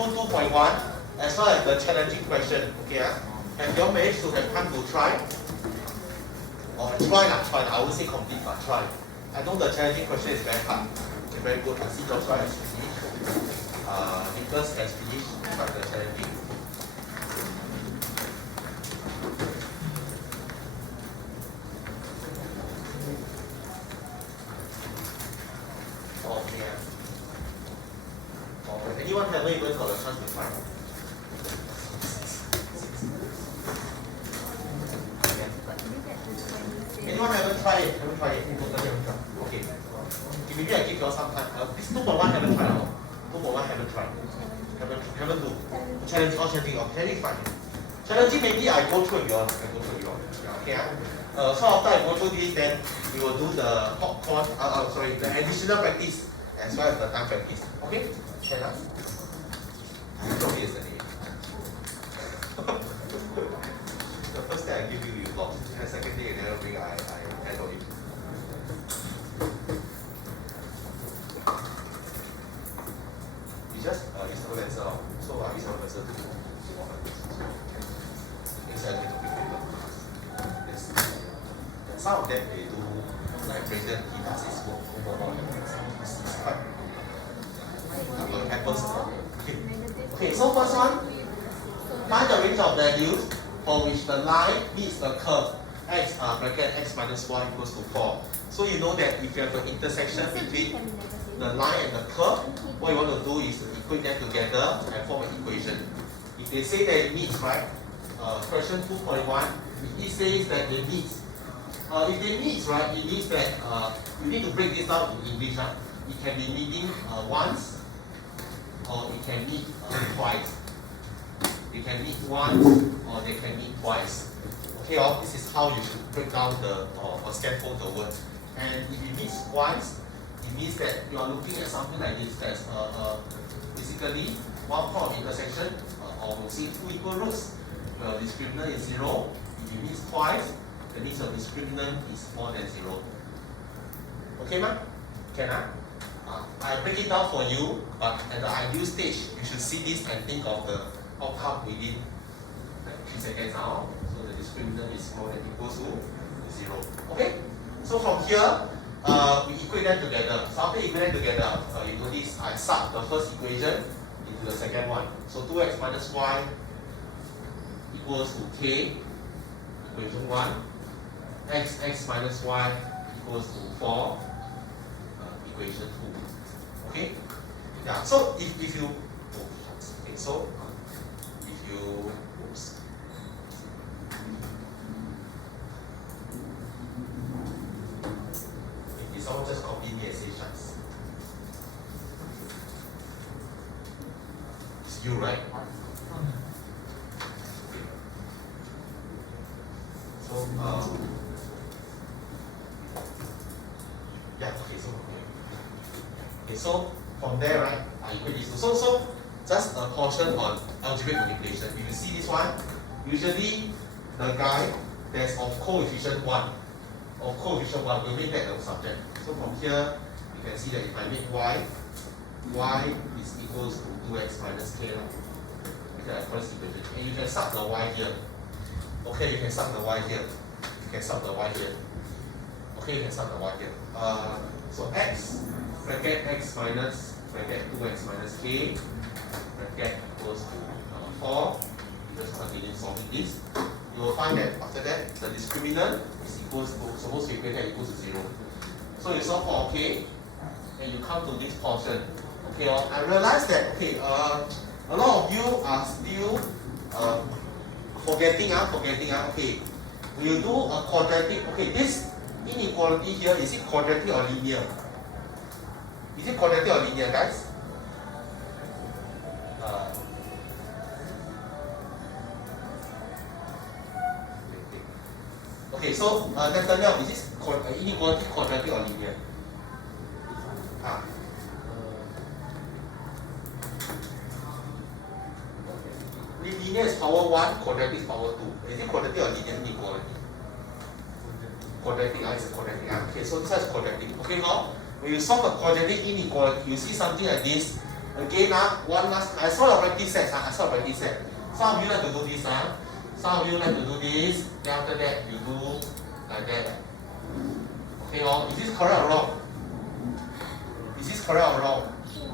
Q2.1 as well as the challenging question. Okay, have you all managed to have time to try? Or try. I won't say complete, but try. I know the challenging question is very hard. Okay, very good. I see Joshua has finished. Nicholas has finished, but the challenging. Okay. Anyone haven't even got a chance to try? Anyone haven't tried it? Haven't tried it? Okay. Maybe I give you all some time. This 2.1 haven't tried at all. 2.1 haven't tried. Haven't do. Challenge or challenging. Challenging is fine. Challenging maybe I go through with you all. Okay. So after I go through this, then we will do the popcorn. The additional practice as well as the time practice. Okay? Can I? I told you yesterday. The first day I give you, you lost. And the second day, the other thing I handle it. You just use the answer. So I use the answer to do what I do. Inside the paper. Yes. Some of them they do like Brandon, he does his work overall. It's quite happens. Okay, so first one, find the range of values for which the line meets the curve x bracket x minus 1 equals to 4. So you know that if you have an intersection between the line and the curve, what you want to do is to equate them together and form an equation. If they say that it meets, right? Question 2.1, it says that it meets. If they meet, right, it means that you need to break this down in English. It can be meeting once, or it can meet twice. They can meet once, or they can meet twice. Okay, this is how you should break down the or scaffold the word. And if it meets once, it means that you are looking at something like this. That's basically one point of intersection, or we'll say two equal roots. The discriminant is 0. If it meets twice, that means the discriminant is more than 0. Okay, ma? Can I? I break it down for you, but at the ideal stage, you should see this and think of the outcome within 3 seconds now. So the discriminant is more than equal to 0. Okay? So from here, we equate them together. So after equate them together, you notice I sub the first equation into the second one. So 2x minus y equals to k, equation 1. X minus y equals to 4, equation 2. Okay? Yeah, so if you, okay, so if you, oops. If someone just copy me and say shucks. It's you, right? So, yeah, okay, so from there, right, I equate these two. So just a caution on algebraic manipulation. If you see this one, usually the guy that's of coefficient 1, will make that the subject. So from here, you can see that if I make y is equals to 2x minus k, the first equation, and you can sub the y here. Okay, you can sub the y here. Okay, you can sub the y here. So x bracket x minus bracket 2x minus k bracket equals to 4. You just continue solving this. You will find that after that the discriminant is equals to, supposed to equate that equals to 0. So you solve for k and you come to this portion. Okay, I realize that a lot of you are still forgetting. Okay, we'll do a quadratic. Okay, this inequality here, is it quadratic or linear? Is it quadratic or linear, guys? Okay, so Nathaniel, is this inequality quadratic or linear? Linear is power 1, quadratic is power 2. Is it quadratic or linear inequality? Quadratic, is a quadratic. Okay, so this is quadratic. Okay, now when you solve a quadratic inequality, you see something like this. Again, one last, I saw your practice set. Some of you like to do this. Some of you like to do this. Then after that, you do like that. Okay, is this correct or wrong? Is this correct or wrong?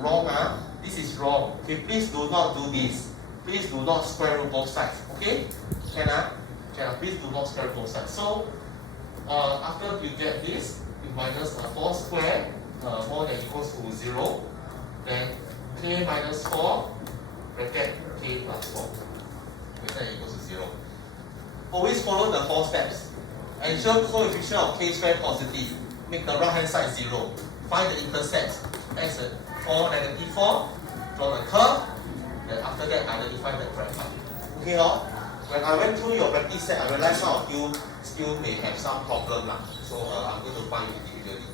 Wrong, This is wrong. Okay, please do not do this. Please do not square root both sides. Okay? Can please do not square root both sides. So, after you get this, you minus 4 squared more than equals to 0. Then k minus 4 bracket k plus 4. Then equals to 0. Always follow the 4 steps. Ensure coefficient of k squared positive. Make the right hand side 0. Find the intercepts. X 4, negative 4. Draw the curve. Then after that, identify the correct part. Okay, when I went through your practice set, I realized some of you still may have some problem. So I'm going to find individually.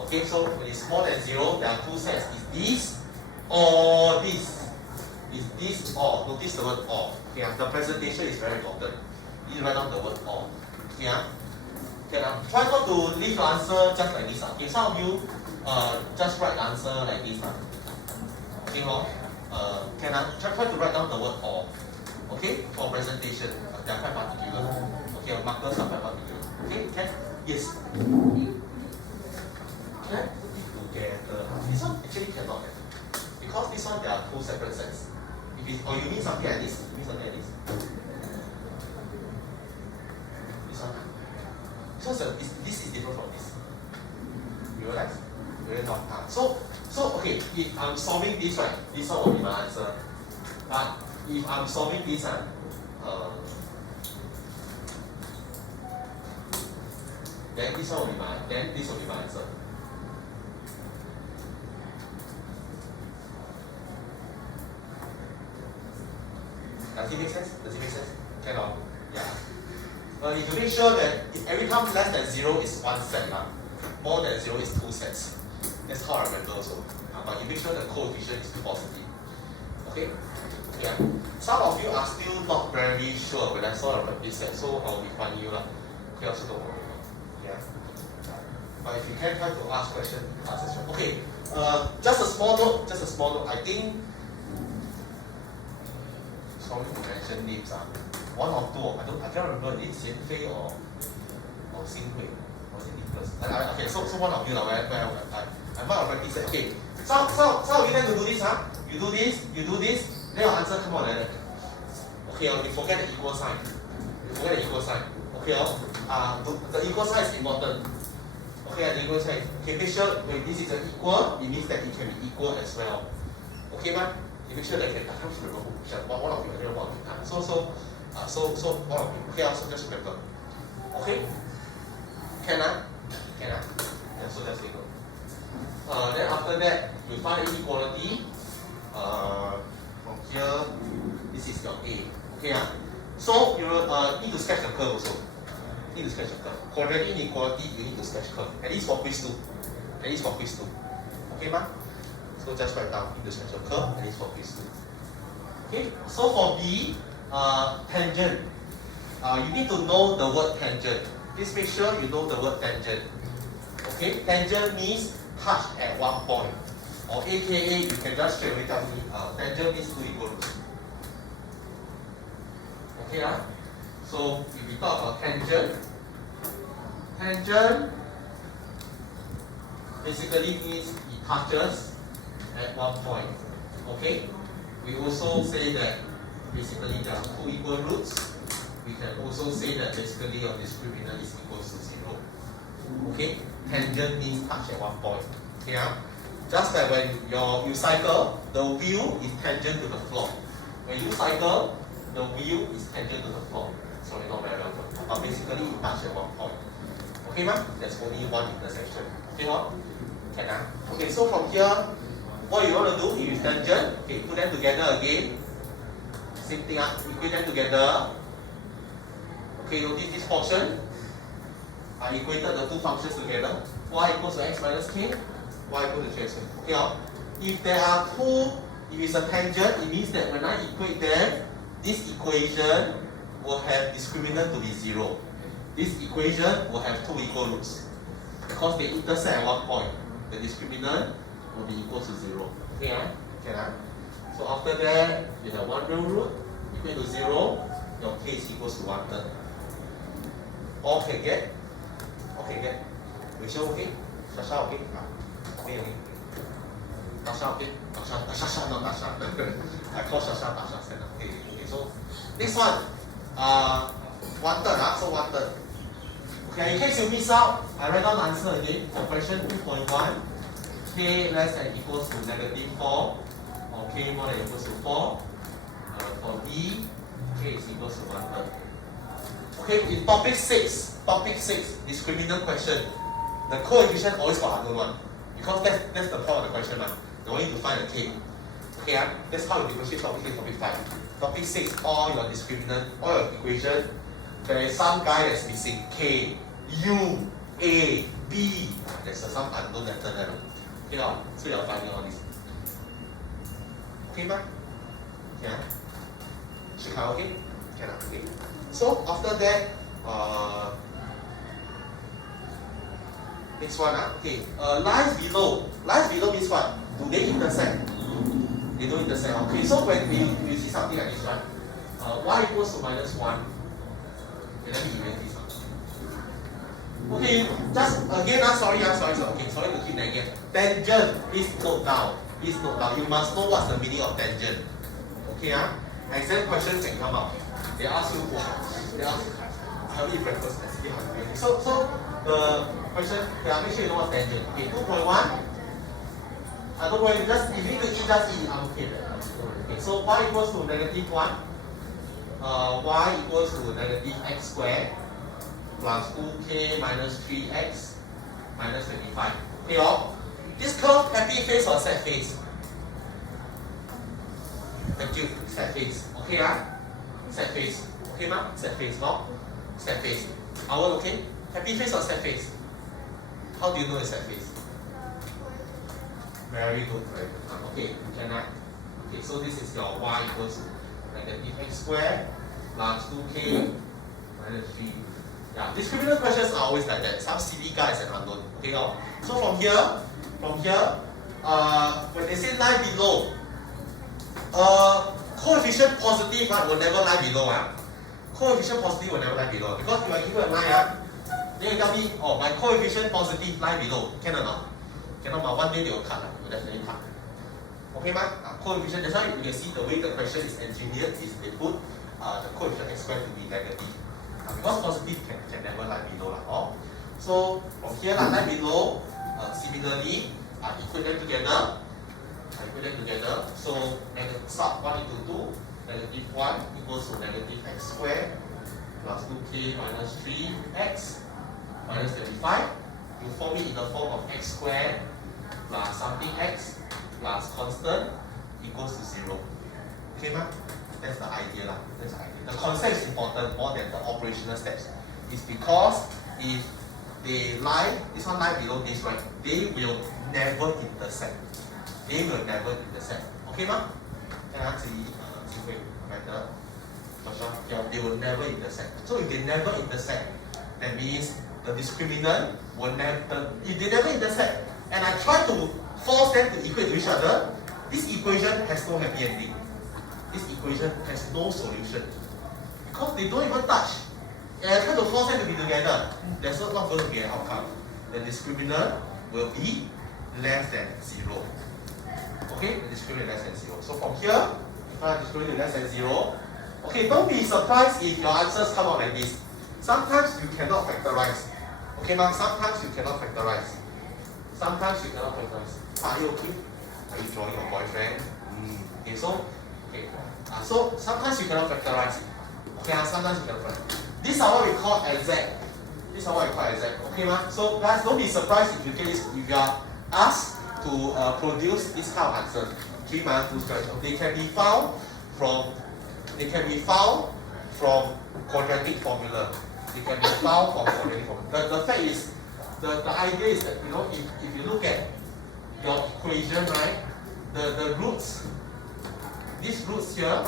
Okay, so when it's more than 0, there are 2 sets. Is this or this? Is this or? Notice the word or. Okay, the presentation is very important. You write down the word or. Okay, try not to leave your answer just like this. Okay, some of you just write the answer like this. Okay, try to write down the word or. Okay, for presentation. They are quite particular. Okay, markers are quite particular. Okay, can? Yes. Can? Together. This one actually cannot have. Because this one there are 2 separate sets. If it, or you mean something like this? You mean something like this? This one? This is different from this. You realize? Very not. So okay, if I'm solving this, right, this one will be my answer. But if I'm solving this, then this one will be this will be my answer. Does it make sense? Cannot. Yeah. You to make sure that if every time less than 0 is 1 set, more than 0 is 2 sets. That's how I remember also. But you make sure the coefficient is positive. Okay? Yeah. Some of you are still not very sure when I saw a practice set, so I will be finding you. Okay, also don't worry. Yeah. But if you can try to ask questions, okay. Just a small note. I think, sorry to mention names. One or two, I can't remember, is it Xian Fei or Xin Hui? Or is it Nicholas? Okay, so one of you, where I'm not a practice set. Okay. So you tend to do this, You do this, then your answer come out like that. Okay, you forget the equal sign. Okay, the equal sign is important. Okay, the equal sign. Okay, make sure when this is an equal, it means that it can be equal as well. Okay, man? You make sure that I can't remember one of you, I don't know what of you. So one of you. Okay, also just remember. Okay? Can I? Yeah, so that's it. Then after that, you find inequality. From here, this is your A. Okay, so you need to sketch the curve also. Quadratic inequality, you need to sketch curve. At least for quiz 2. Okay, ma? So just write down, need to sketch a curve, at least for quiz 2. Okay, so for B, tangent. You need to know the word tangent. Please make sure you know the word tangent. Okay, tangent means touch at one point. Or AKA, you can just straight away tell me, tangent means 2 equal roots. Okay, so if we talk about tangent basically means it touches at one point. Okay, we also say that basically there are 2 equal roots. We can also say that basically your discriminant is equal to 0. Okay, tangent means touch at one point. Okay, just like when you cycle, the wheel is tangent to the floor. When you cycle, the wheel is tangent to the floor. Sorry, not very relevant. But basically, it touches at one point. Okay, ma'am? There's only one intersection. Okay, what? Can I? Okay, so from here, what you want to do is tangent. Okay, put them together again. Same thing, equate them together. Okay, notice this portion. I equated the 2 functions together. Y equals to x minus k. Y equals to 3x. Okay, if there are 2, if it's a tangent, it means that when I equate them, this equation will have discriminant to be 0. This equation will have 2 equal roots. Because they intersect at one point, the discriminant will be equal to 0. Okay, Okay, right? So after that, you have one real root equal to 0, your k is equals to 1/3. All can get? Okay, get. Rachel okay? Sasha okay? Okay, okay. Tasha okay? Tasha, not Tasha. I call Sasha Tasha. Okay, okay. So next one, 1/3, so 1/3. Okay, in case you miss out, I write down the answer again. For question 2.1, k less than equals to -4, or k more than equals to 4. For B, k is equals to 1/3. Okay, in topic 6, discriminant question, the coefficient always got unknown one. Because that's the point of the question, right? The way to find the k. Okay, that's how you differentiate topic 6 topic 5. Topic 6, all your discriminant, all your equation, there is some guy that's missing. K, U, A, B. There's some unknown letter there. Okay, so you're finding all this. Okay, ma? Yeah. Okay? Okay. So after that, next one, okay. Lines below means what? Do they intersect? They don't intersect. Okay, so when we see something like this one, y equals to -1. Okay, let me erase this one. Okay, just again, sorry. Okay, sorry to keep that again. Tangent, please note down. You must know what's the meaning of tangent. Okay, exam questions can come out. They ask you for, I'll eat breakfast, I still hungry. So the question, make sure you know what's tangent. Okay, 2.1. I don't worry, just if you need to eat, just eat. I'm okay. Okay, so y equals to -1. Y equals to -x squared plus 2k minus 3x minus 25. Okay, this curve happy face or sad face? Thank you. Sad face. Okay, sad face. Okay, ma? Sad face, no? Sad face. Our okay? Happy face or sad face? How do you know it's sad face? Very good, very good. Okay, you cannot. Okay, so this is your y equals to -x squared plus 2k minus 3. Yeah, discriminant questions are always like that. Some silly guys and unknown. Okay, so from here, when they say lie below, coefficient positive will never lie below. Coefficient positive will never lie below. Because if I give you a line, then you tell me, oh, my coefficient positive lie below. Can or not? Cannot, but one day they will cut. Will definitely cut. Okay, coefficient, that's why you can see the way the question is engineered is they put the coefficient x squared to be negative. Because positive can never lie below. So from here, lie below, similarly, equate them together. So start 1 into 2, -1 equals to -x squared plus 2k minus 3x minus 35. You form it in the form of x squared plus something x plus constant equals to 0. Okay, that's the idea. The concept is important more than the operational steps. It's because if they lie, this one lie below this, right? They will never intersect. Okay, Can I see better? Yeah, they will never intersect. So if they never intersect, that means the discriminant will never. If they never intersect, and I try to force them to equate to each other, this equation has no happy ending. This equation has no solution because they don't even touch. And I try to force them to be together. There's not going to be an outcome. The discriminant will be less than 0. Okay, the discriminant less than 0. So from here, if I discriminant less than 0, okay, don't be surprised if your answers come out like this. Sometimes you cannot factorize. Okay, sometimes you cannot factorize. Are you okay? Are you drawing your boyfriend? Okay, so sometimes you cannot factorize. Okay, sometimes you cannot factorize. These are what we call exact. Okay, so guys, don't be surprised if you get this. If you are asked to produce this kind of answer, 3 minus 2 squared. They can be found from quadratic formula. The fact is, the idea is that if you look at your equation, right, the roots, these roots here,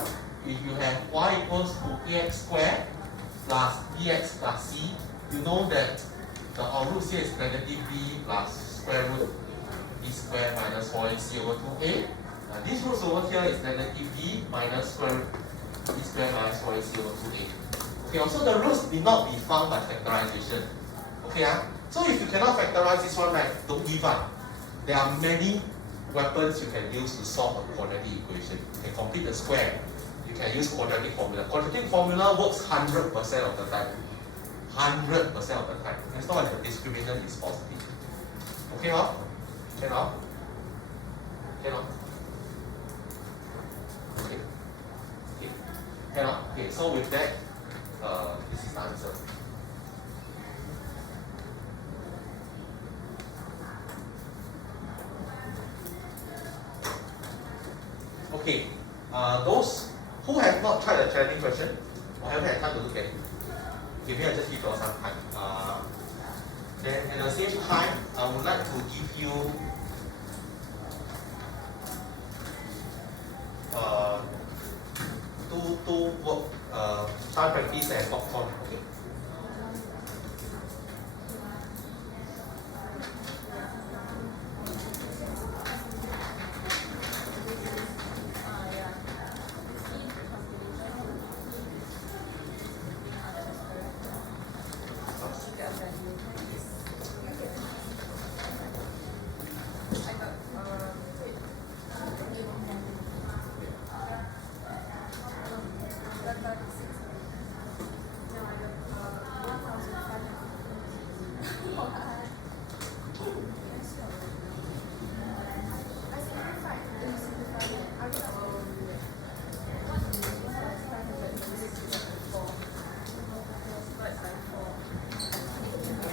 if you have y equals to ax squared plus bx plus c, you know that our roots here is negative b plus square root b squared minus 4ac over 2a This rules over here is negative e minus square root e square minus 4ac over 2a. Okay, also the roots need not be found by factorization. Okay, so if you cannot factorize this one, right, don't give up. There are many weapons you can use to solve a quadratic equation. You can complete the square. You can use quadratic formula. Quadratic formula works 100% of the time. 100% of the time. As long as the discriminant is positive. Okay, huh? Cannot? Cannot? Okay. Okay. Cannot? Okay, so with that, this is the answer. Okay, those who have not tried the challenging question or haven't had time to look at it, maybe I'll just give you all some time. Then at the same time, I would like to give you two work, time practice and popcorn. Okay.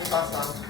Pass down.